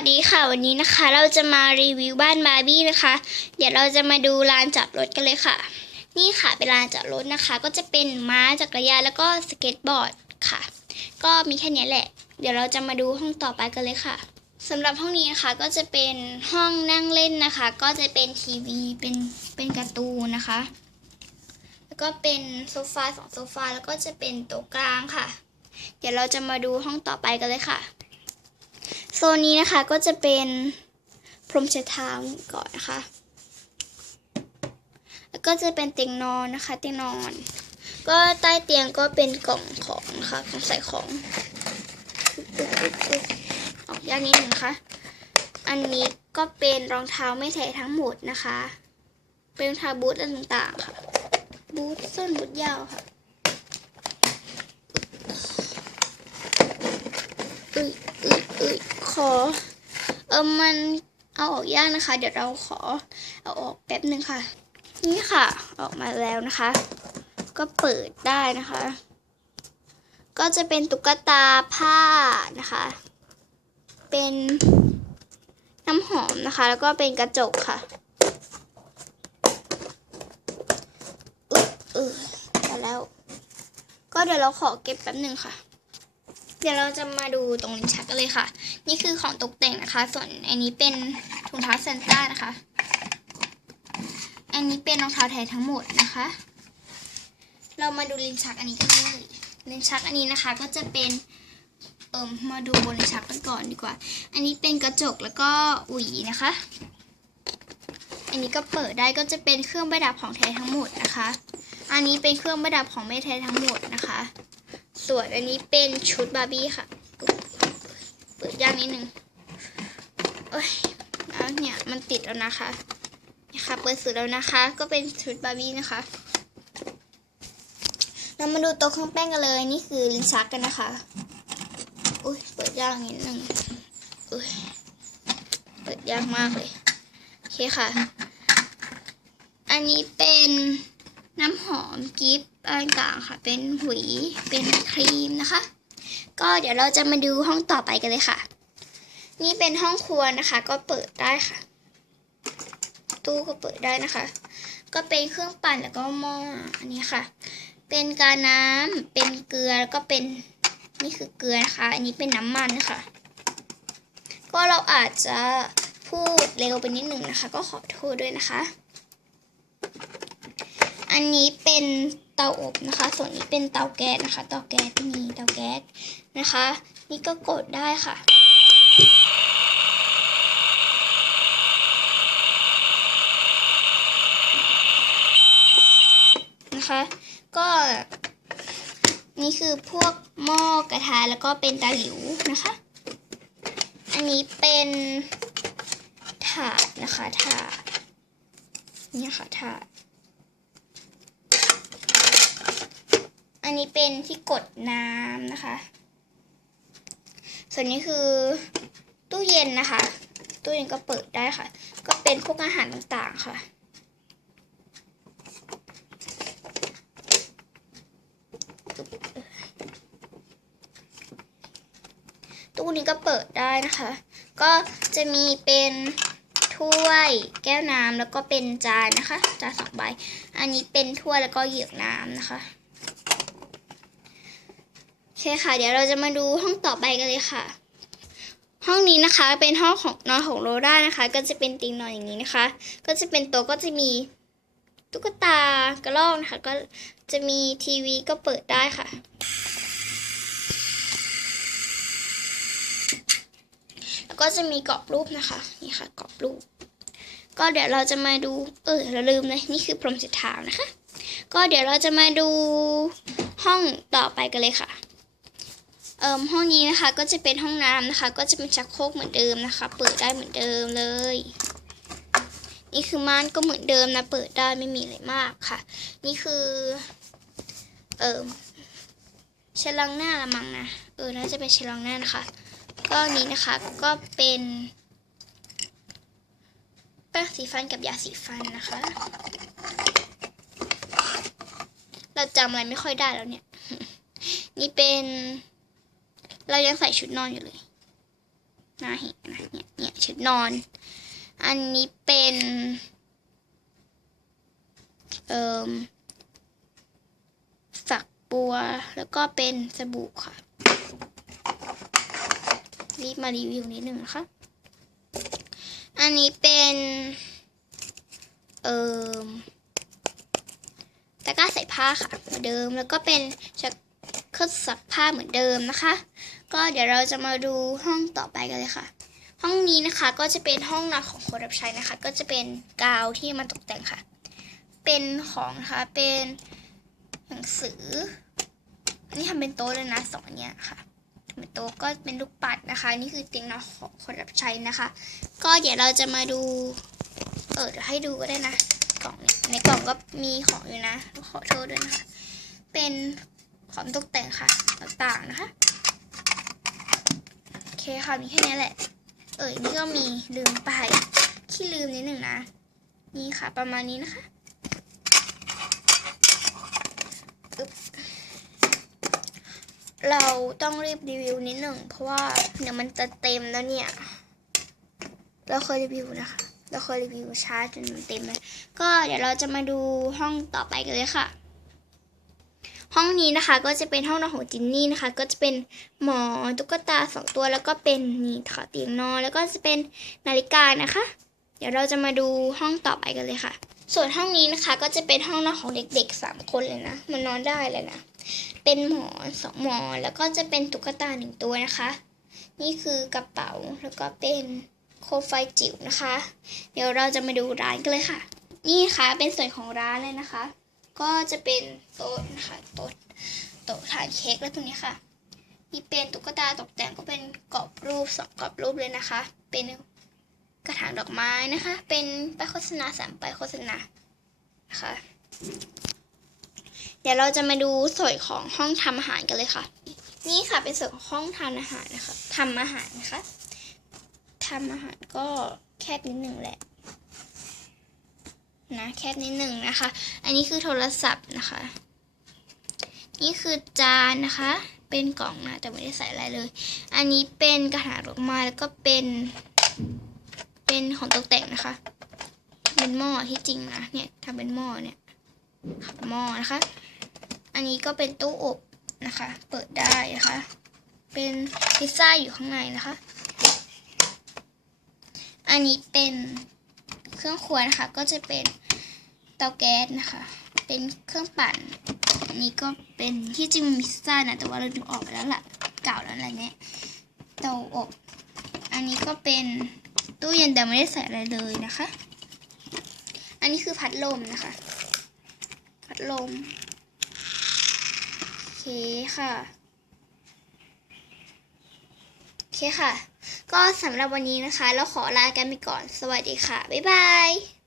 วัสดีค่ะวันนี้นะคะ เราจะมารีวิวบ้านบาร์บี้นะคะ เดี๋ยวเราจะมาดูลานจอดรถกันเลยค่ะ นี่ค่ะเป็นลานจอดรถนะคะ ก็จะเป็นม้าจักรยานแล้วก็สเก็ตบอร์ดค่ะ ก็มีแค่นี้แหละ เดี๋ยวเราจะมาดูห้องต่อไปกันเลยค่ะสำหรับห้องนี้นะคะก็จะเป็นห้องนั่งเล่นนะคะ ก็จะเป็นทีวีเป็นเป็นการ์ตูนนะคะ แล้วก็เป็นโซฟาสองโซฟาแล้วก็จะเป็นโต๊ะกลางค่ะ เดี๋ยวเราจะมาดูห้องต่อไปกันเลยค่ะ โซนนี้นะคะก็จะเป็นพรมเช็ดเท้าก่อนนะคะ แล้วก็จะเป็นเตียงนอนนะคะ เตียงนอน ก็ใต้เตียงก็เป็นกล่องของนะคะของใส่ของออกยากนิดหนึ่งนะคะอันนี้ก็เป็นรองเท้าไม่แท้ทั้งหมดนะคะ เป็นรองเท้าบูทต่างๆค่ะ บูทส้นบูทยาวค่ะอุ้ยอุ้ยอุ้ย ขอ เออมันเอาออกยากนะคะ เดี๋ยวเราขอเอาออกแป๊บหนึ่งค่ะ นี่ค่ะ ออกมาแล้วนะคะ ก็เปิดได้นะคะ ก็จะเป็นตุ๊กตาผ้านะคะ เป็นน้ำหอมนะคะ แล้วก็เป็นกระจกค่ะอุ๊ยเออแล้ว ก็เดี๋ยวเราขอเก็บแป๊บหนึ่งค่ะ เดี๋ยวเราจะมาดูตรงลิ้นชักกันเลยค่ะ นี่คือของตกแต่งนะคะ ส่วนอันนี้เป็นถุงเท้าเซนต้านะคะ อันนี้เป็นรองเท้าแท้ทั้งหมดนะคะ เรามาดูลิ้นชักอันนี้กันเลยลิ้นชักอันนี้นะคะก็จะเป็นเอิมมาดูบนลิ้นชักกันก่อนดีกว่า อันนี้เป็นกระจกแล้วก็หวีนะคะ อันนี้ก็เปิดได้ก็จะเป็นเครื่องประดับของแท้ทั้งหมดนะคะ อันนี้เป็นเครื่องประดับของไม่แท้ทั้งหมดนะคะ ส่วนอันนี้เป็นชุดบาร์บี้ค่ะ เปิดยากนิดนึงเอ้ยแล้วเนี่ยมันติดแล้วนะคะนี่ค่ะเปิดสุดแล้วนะคะ ก็เป็นชุดบาร์บี้นะคะ เรามาดูโต๊ะเครื่องแป้งกันเลย นี่คือลิ้นชักกันนะคะอุ้ยเปิดยากนิดนึงอุ้ยเปิดยากมากเลย โอเคค่ะ อันนี้เป็น น้ำหอมกิฟต์อะไรต่างๆค่ะ เป็นหวีเป็นครีมนะคะ ก็เดี๋ยวเราจะมาดูห้องต่อไปกันเลยค่ะ นี่เป็นห้องครัวนะคะ ก็เปิดได้ค่ะ ตู้ก็เปิดได้นะคะ ก็เป็นเครื่องปั่นแล้วก็หม้ออันนี้ค่ะ เป็นกาน้ำเป็นเกลือแล้วก็เป็นนี่คือเกลือนะคะ อันนี้เป็นน้ำมันค่ะก็เราอาจจะพูดเร็วไปนิดหนึ่งนะคะ ก็ขอโทษด้วยนะคะ อันนี้เป็นเตาอบนะคะ ส่วนนี้เป็นเตาแก๊สนะคะ เตาแก๊สมีเตาแก๊สนะคะ นี่ก็กดได้ค่ะ นะคะ ก็ นี่คือพวกหม้อกระทะแล้วก็เป็นตะหลิวนะคะ อันนี้เป็นถาดนะคะถาดนี่ค่ะถาด อันนี้เป็นที่กดน้ำนะคะ ส่วนนี้คือตู้เย็นนะคะ ตู้เย็นก็เปิดได้ค่ะ ก็เป็นพวกอาหารต่างๆค่ะ ตู้นี้ก็เปิดได้นะคะ ก็จะมีเป็นถ้วยแก้วน้ำแล้วก็เป็นจานนะคะ จานสองใบ อันนี้เป็นถ้วยแล้วก็เหยือกน้ำนะคะ คค่ะ เดี๋ยวเราจะมาดูห้องต่อไปกันเลยค่ะ ห้องนี้นะคะเป็นห้องของนอนของโรด้านะคะ ก็จะเป็นเตียงนอนอย่างนี้นะคะ ก็จะเป็นโต๊ะก็จะมีตุ๊กตากระรอกนะคะ ก็จะมีทีวีก็เปิดได้ค่ะ แล้วก็จะมีกรอบรูปนะคะนี่ค่ะกรอบรูป ก็เดี๋ยวเราจะมาดูเออเราลืมเลยนี่คือพรมเช็ดเท้านะคะ ก็เดี๋ยวเราจะมาดูห้องต่อไปกันเลยค่ะ เอ่มห้องนี้นะคะก็จะเป็นห้องน้ำนะคะ ก็จะเป็นชักโครกเหมือนเดิมนะคะ เปิดได้เหมือนเดิมเลย นี่คือม่านก็เหมือนเดิมนะ เปิดได้ไม่มีอะไรมากค่ะ นี่คือ เอ่มเชลังหน้าละมั้งนะเออน่าจะเป็นชลังหน้านะคะ ก็นี้นะคะก็เป็นแป้งสีฟันกับยาสีฟันนะคะ เราจำอะไรไม่ค่อยได้แล้วเนี่ย นี่เป็น เรายังใส่ชุดนอนอยู่เลยน้าเห็นนะเนี่ยเนี่ยชุดนอน อันนี้เป็น เอ่มฝักบัวแล้วก็เป็นสบู่ค่ะ รีบมารีวิวนิดหนึ่งนะคะอันนี้เป็น เอ่มตะกร้าใส่ผ้าค่ะ เหมือนเดิมแล้วก็เป็นชักเครื่องซักผ้าเหมือนเดิมนะคะ ก็เดี๋ยวเราจะมาดูห้องต่อไปกันเลยค่ะ ห้องนี้นะคะก็จะเป็นห้องนอนของคนรับใช้นะคะ ก็จะเป็นกาวที่มาตกแต่งค่ะ เป็นของนะคะเป็นหนังสือ อันนี้ทำเป็นโต๊ะเลยนะสองอันเนี้ยค่ะทำเป็นโต๊ะก็เป็นลูกปัดนะคะ นี่คือเตียงนอนของคนรับใช้นะคะ ก็เดี๋ยวเราจะมาดูเออเดี๋ยวให้ดูก็ได้นะกล่องนี่ยในกล่องก็มีของอยู่นะขอโทษด้วยนะคะ เป็นของตกแต่งค่ะต่างๆนะคะ คค่ะ มีแค่นี้แหละ เอ่ยนี่ก็มีลืมไปที่ลืมนิดหนึ่งนะ นี่ค่ะ ประมาณนี้นะคะเราต้องรีบรีวิวนิดหนึ่งเพราะว่าเดี๋ยวมันจะเต็มแล้วเนี่ย เราเคยรีวิวนะคะ เราเคยรีวิวช้าจนมันเต็มเลยก็เดี๋ยวเราจะมาดูห้องต่อไปกันเลยค่ะ ห้องนี้นะคะ ก็จะเป็นห้องนอนของจินนี่นะคะ ก็จะเป็นหมอนตุ๊กตาสองตัวแล้วก็เป็นนี่ค่ะเตียงนอนแล้วก็จะเป็นนาฬิกานะคะ เดี๋ยวเราจะมาดูห้องต่อไปกันเลยค่ะ ส่วนห้องนี้นะคะก็จะเป็นห้องนอนของเด็กๆสามคนเลยนะมันนอนได้เลยนะเป็นหมอนสองหมอนแล้วก็จะเป็นตุ๊กตาหนึ่งตัวนะคะ นี่คือกระเป๋าแล้วก็เป็นโคมไฟจิ๋วนะคะ เดี๋ยวเราจะมาดูร้านกันเลยค่ะ นี่ค่ะเป็นส่วนของร้านเลยนะคะ ก็จะเป็นโต๊ะนะคะโต๊ะโต๊ะทานเค้กและพวกนี้ค่ะนี่เป็นตุ๊กตาตกแต่งก็เป็นกรอบรูปสองกรอบรูปเลยนะคะ เป็นกระถางดอกไม้นะคะ เป็นป้ายโฆษณาสามป้ายโฆษณานะคะเดี๋ยวเราจะมาดูส่วนของห้องทำอาหารกันเลยค่ะ นี่ค่ะเป็นส่วนของห้องทานอาหารนะคะทำอาหารนะคะทำอาหารก็แคบนิดหนึ่งแหละ นะแคบนิดหนึ่งนะคะ อันนี้คือโทรศัพท์นะคะ นี่คือจานนะคะ เป็นกล่องนะแต่ไม่ได้ใส่อะไรเลย อันนี้เป็นกระถางดอกไม้แล้วก็เป็น เป็นของตกแต่งนะคะ เป็นหม้อที่จริงนะเนี่ยทำเป็นหม้อเนี่ยค่ะหม้อนะคะ อันนี้ก็เป็นตู้อบนะคะ เปิดได้นะคะ เป็นพิซซ่าอยู่ข้างในนะคะ อันนี้เป็น เครื่องครัวนะคะ ก็จะเป็นเตาแก๊สนะคะ เป็นเครื่องปั่นอันนี้ก็เป็นที่จริงมีพิซซ่านะแต่ว่าเราดึงออกไปแล้วล่ะเก่าแล้วอะไรเงี้ยเตาอบ อันนี้ก็เป็นตู้เย็นแต่ไม่ได้ใส่อะไรเลยนะคะ อันนี้คือพัดลมนะคะ พัดลมโอเคค่ะโอเคค่ะ ก็สำหรับวันนี้นะคะ เราขอลากันไปก่อน สวัสดีค่ะ บ๊ายบาย